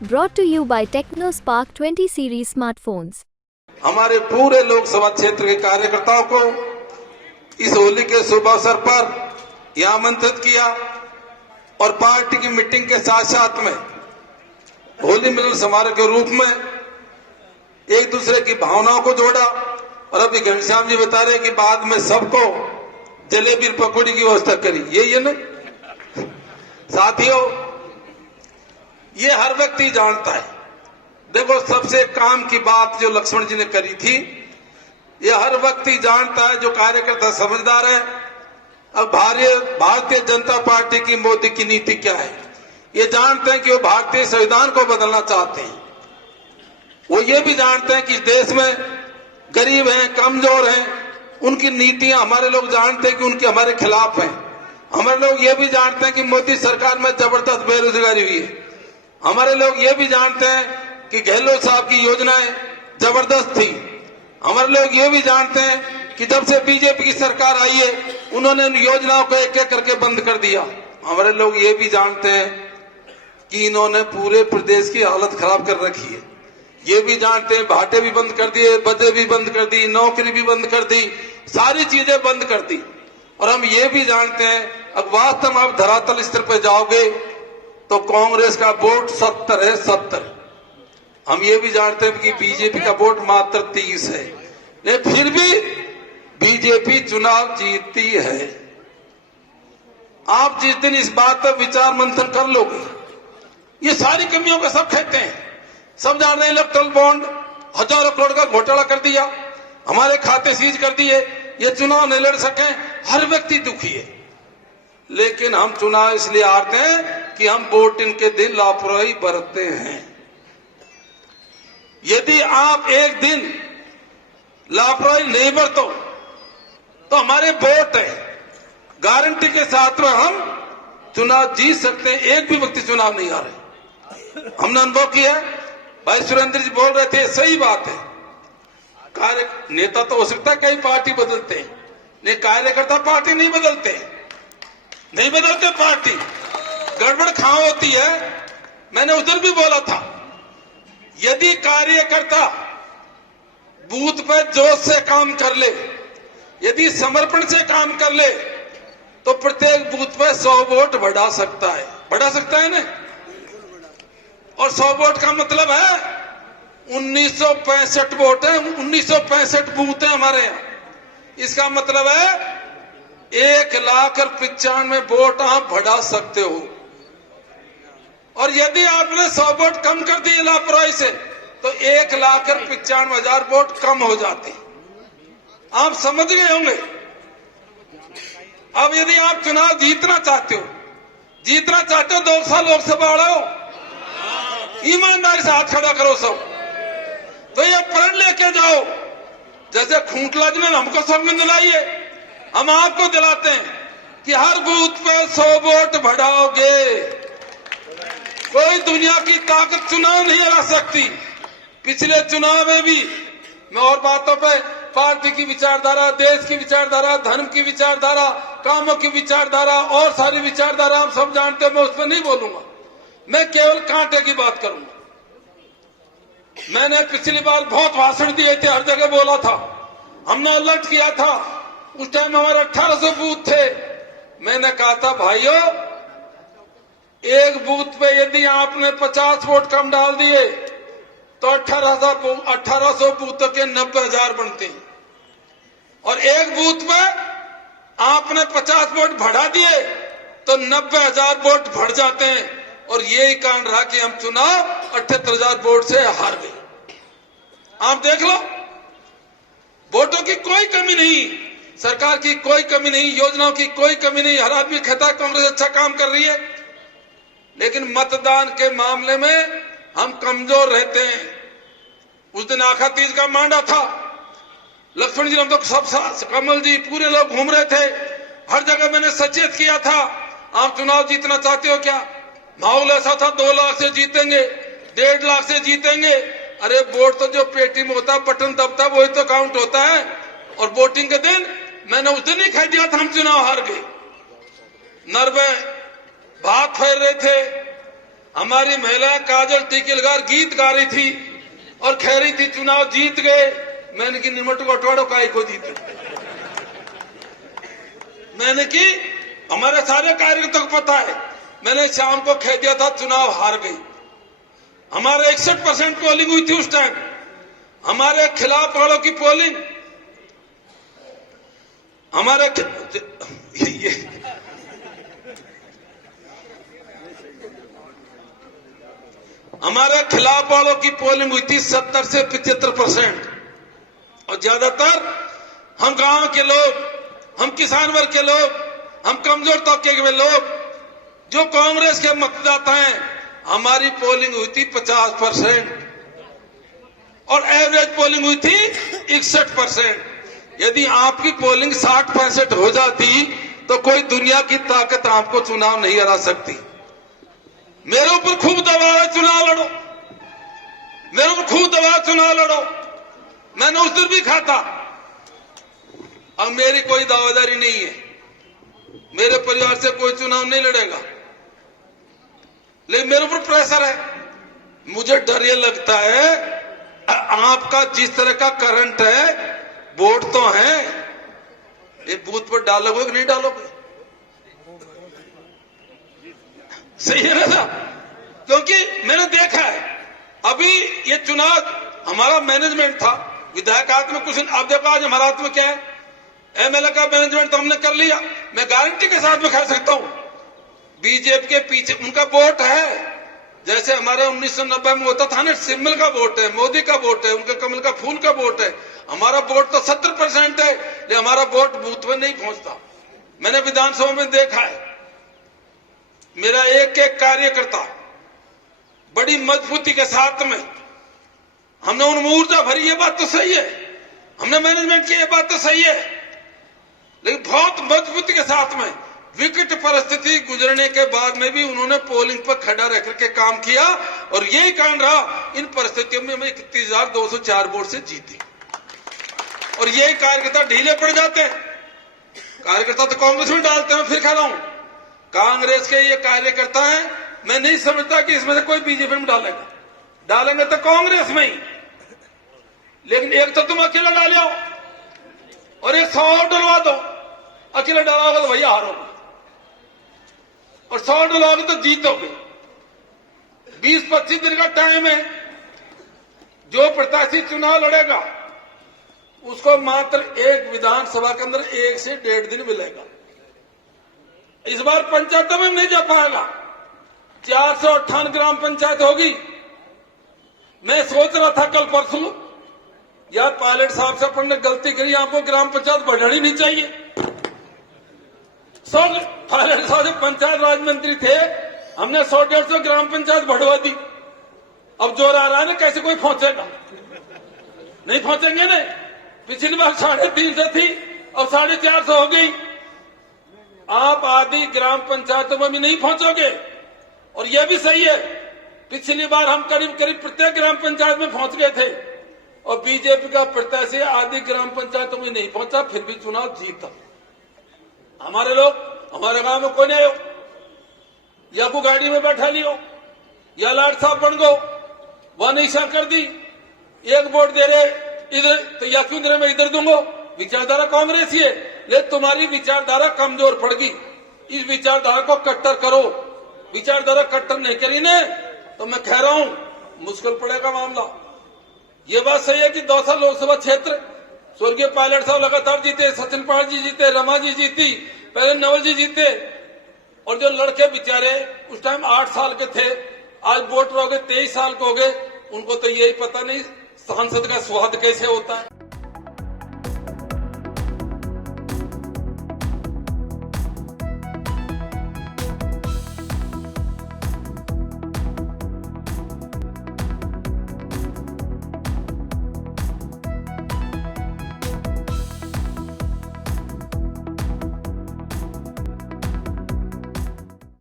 Brought to you by TechnoSpark 20 series smartphones. हमारे पूरे लोकसभा क्षेत्र के कार्यकर्ताओं को इस होली के शुभ अवसर पर यहाँ आमंत्रित किया और पार्टी की मीटिंग के साथ साथ में होली मिलन समारोह के रूप में एक दूसरे की भावनाओं को जोड़ा। और अभी घनश्याम जी बता रहे कि बाद में सबको जलेबी पकौड़ी की व्यवस्था करी, यही है ना साथियों। ये हर व्यक्ति जानता है। देखो, सबसे काम की बात जो लक्ष्मण जी ने करी थी, ये हर व्यक्ति जानता है जो कार्यकर्ता समझदार है। अब भारतीय जनता पार्टी की मोदी की नीति क्या है, ये जानते हैं कि वो भारतीय संविधान को बदलना चाहते हैं। वो ये भी जानते हैं कि इस देश में गरीब हैं, कमजोर हैं, उनकी नीतियां हमारे लोग जानते हैं कि उनकी हमारे खिलाफ हैं। हमारे लोग ये भी जानते हैं कि मोदी सरकार में जबरदस्त बेरोजगारी हुई है। हमारे लोग ये भी जानते हैं कि गहलोत साहब की योजनाएं जबरदस्त थी। हमारे लोग ये भी जानते हैं कि जब से बीजेपी की सरकार आई है, उन्होंने इन योजनाओं को एक एक करके बंद कर दिया। हमारे लोग ये भी जानते हैं कि इन्होंने पूरे प्रदेश की हालत खराब कर रखी है। ये भी जानते हैं भाटे भी बंद कर दिए, बजेट भी बंद कर दी, नौकरी भी बंद कर दी, सारी चीजें बंद कर दी। और हम ये भी जानते हैं, अब वास्तव में आप धरातल स्तर पर जाओगे तो कांग्रेस का वोट 70 है, 70। हम ये भी जानते हैं कि बीजेपी का वोट मात्र 30 है, लेकिन फिर भी बीजेपी चुनाव जीतती है। आप जिस दिन इस बात पर विचार मंथन कर लोगे, ये सारी कमियों का सब कहते हैं, सब जान रहे हैं। इलेक्ट्रल बॉन्ड हजारों करोड़ का घोटाला कर दिया, हमारे खाते सीज कर दिए, ये चुनाव नहीं लड़ सके, हर व्यक्ति दुखी है। लेकिन हम चुनाव इसलिए हारते हैं कि हम वोटिंग के दिन लापरवाही बरतते हैं। यदि आप एक दिन लापरवाही नहीं बरतो तो हमारे वोट है, गारंटी के साथ में हम चुनाव जीत सकते हैं। एक भी व्यक्ति चुनाव नहीं हारे, हमने अनुभव किया है। भाई सुरेंद्र जी बोल रहे थे, सही बात है। नेता तो हो सकता है कई पार्टी बदलते हैं, नहीं कार्यकर्ता पार्टी नहीं बदलते, नहीं बदलते पार्टी, गड़बड़ कहां होती है। मैंने उधर भी बोला था, यदि कार्यकर्ता बूथ पे जोश से काम कर ले, यदि समर्पण से काम कर ले, तो प्रत्येक बूथ पे 100 वोट बढ़ा सकता है ना। और 100 वोट का मतलब है 1965 वोट है, 1965 बूथ है हमारे यहाँ। इसका मतलब है 1,95,000 वोट आप बढ़ा सकते हो। और यदि आपने 100 वोट कम कर दिए लापरवाही से, तो 1,95,000 वोट कम हो जाते। आप समझ गए होंगे। अब यदि आप चुनाव जीतना चाहते हो 2 साल लोकसभा लड़ो, ईमानदारी से हाथ खड़ा करो सब, तो ये प्रण लेके जाओ। जैसे खूंटला जी ने हमको सबने दिलाई है, हम आपको दिलाते हैं कि हर बूथ पे 100 वोट बढ़ाओगे। कोई दुनिया की ताकत चुनाव नहीं हरा सकती। पिछले चुनाव में भी मैं और बातों पे पार्टी की विचारधारा, देश की विचारधारा, धर्म की विचारधारा, कामों की विचारधारा और सारी विचारधारा हम सब जानते हैं, मैं उस पर नहीं बोलूंगा। मैं केवल कांटे की बात करूंगा। मैंने पिछली बार बहुत भाषण दिए थे, हर जगह बोला था, हमने अलर्ट किया था। उस टाइम हमारे 1800 बूथ थे। मैंने कहा था, भाइयों, एक बूथ पे यदि आपने 50 वोट कम डाल दिए तो 1800 बूथों के 90,000 बनते हैं। और एक बूथ पे आपने 50 वोट बढ़ा दिए तो 90,000 वोट बढ़ जाते हैं। और यही कारण रहा कि हम चुनाव 78,000 वोट से हार गए। आप देख लो, वोटों की कोई कमी नहीं, सरकार की कोई कमी नहीं, योजनाओं की कोई कमी नहीं। हर आदमी कहता है कांग्रेस अच्छा काम कर रही है, लेकिन मतदान के मामले में हम कमजोर रहते हैं। उस दिन आखा तीज का मांडा था, लक्ष्मण जी, हम तो सब, कमल जी, पूरे लोग घूम रहे थे। हर जगह मैंने सचेत किया था, आप चुनाव जीतना चाहते हो क्या? माहौल ऐसा था 2 लाख से जीतेंगे, 1.5 लाख से जीतेंगे। अरे वोट तो जो पेटी में होता, बटन दबता, वही तो काउंट होता है। और वोटिंग के दिन मैंने उस दिन ही कह दिया था हम चुनाव हार गए। नरवे भात फेर रहे थे, हमारी महिला काजल टीकिलगार गीत गा रही थी और कह रही थी चुनाव जीत गए। मैंने की निमट को अटवाड़ो काय को जीते। मैंने की हमारे सारे कार्यकर्ताओं को पता है, मैंने शाम को कह दिया था चुनाव हार गई। हमारे 61% पोलिंग हुई थी उस टाइम। हमारे खिलाफ वालों की पोलिंग हमारे खिलाफ वालों की पोलिंग हुई थी 70 से 75%। और ज्यादातर हम गांव के लोग, हम किसान वर्ग के लोग, हम कमजोर तबके के लोग जो कांग्रेस के मतदाता हैं, हमारी पोलिंग हुई थी 50% और एवरेज पोलिंग हुई थी 61%। यदि आपकी पोलिंग 60-65 हो जाती तो कोई दुनिया की ताकत आपको चुनाव नहीं हरा सकती। मेरे ऊपर खूब दबाव है, चुनाव लड़ो। मेरे ऊपर खूब दबाव, चुनाव लड़ो। मैंने उस दिन भी कहा था। अब मेरी कोई दावेदारी नहीं है, मेरे परिवार से कोई चुनाव नहीं लड़ेगा, लेकिन मेरे ऊपर प्रेशर है। मुझे डर ये लगता है, आपका जिस तरह का करंट है, वोट तो है, ये बूथ पर डालोगे कि नहीं डालोगे? सही है ना? क्योंकि मैंने देखा है अभी ये चुनाव हमारा मैनेजमेंट था, विधायक हाथ में कुछ, अब देखो आज हमारा हाथ में क्या है, एमएलए का मैनेजमेंट तो हमने कर लिया। मैं गारंटी के साथ में कह सकता हूं, बीजेपी के पीछे उनका वोट है। जैसे हमारे 1990 में होता था ना, सिम्बल का वोट है, मोदी का वोट है, उनके कमल का फूल का वोट है। हमारा वोट तो 70% है, लेकिन हमारा वोट बूथ में नहीं पहुंचता। मैंने विधानसभा में देखा है, मेरा एक एक कार्यकर्ता बड़ी मजबूती के साथ में, हमने उनमें ऊर्जा भरी, ये बात तो सही है, हमने मैनेजमेंट की, ये बात तो सही है, लेकिन बहुत मजबूती के साथ में विकट परिस्थिति गुजरने के बाद में भी उन्होंने पोलिंग पर खड़ा रह करके काम किया। और यही कारण रहा, इन परिस्थितियों में हमें 31,204 वोट से जीते। और यही कार्यकर्ता ढीले पड़ जाते हैं। कार्यकर्ता तो कांग्रेस में डालते हैं। फिर कह रहा हूं, कांग्रेस के ये कार्यकर्ता हैं, मैं नहीं समझता कि इसमें से कोई बीजेपी में डालेगा। डालेंगे तो कांग्रेस में ही, लेकिन एक तो तुम अकेला डाले हो और एक 100 और डलवा दो। अकेला डालोगे तो भैया हारोगे, और 100 डलवाओगे तो जीतोगे। 20-25 दिन का टाइम है। जो प्रत्याशी चुनाव लड़ेगा उसको मात्र एक विधानसभा के अंदर 1 से 1.5 दिन मिलेगा। इस बार पंचायतों में नहीं जा पाएगा। 458 ग्राम पंचायत होगी। मैं सोच रहा था कल परसों, यार पायलट साहब से अपन ने गलती करी, आपको ग्राम पंचायत बढ़ानी नहीं चाहिए। पायलट साहब से पंचायत राज मंत्री थे, हमने 100-150 ग्राम पंचायत बढ़वा दी। अब जोर आ रहा है ना, कैसे कोई पहुंचेगा? नहीं पहुंचेंगे ना। पिछली बार 350 थी, अब 450 हो गई। आप आधी ग्राम पंचायतों में भी नहीं पहुंचोगे। और यह भी सही है, पिछली बार हम करीब प्रत्येक ग्राम पंचायत में पहुंच गए थे, और बीजेपी का प्रत्याशी आधी ग्राम पंचायतों में नहीं पहुंचा, फिर भी चुनाव जीता। हमारे लोग, हमारे गांव में कोई नहीं आयो, या को गाड़ी में बैठा लियो, या लाट साहब बन गो, वह निशा कर दी। एक वोट दे रहे इधर, तो या क्यों दे रहे, मैं इधर दूंगा। विचारधारा कांग्रेस ही है, लेकिन तुम्हारी विचारधारा कमजोर पड़ गई। इस विचारधारा को कट्टर करो। विचारधारा कट्टर नहीं करी ने तो मैं कह रहा हूं मुश्किल पड़ेगा मामला। ये बात सही है कि दौसा लोकसभा क्षेत्र स्वर्गीय पायलट साहब लगातार जीते, सचिन पाल जी जीते, रमा जी जीती, पहले नवल जी जीते, और जो लड़के बेचारे उस टाइम 8 साल के थे, आज वोटर हो गए 23 साल के हो गए, उनको तो यही पता नहीं सांसद का स्वाद कैसे होता है।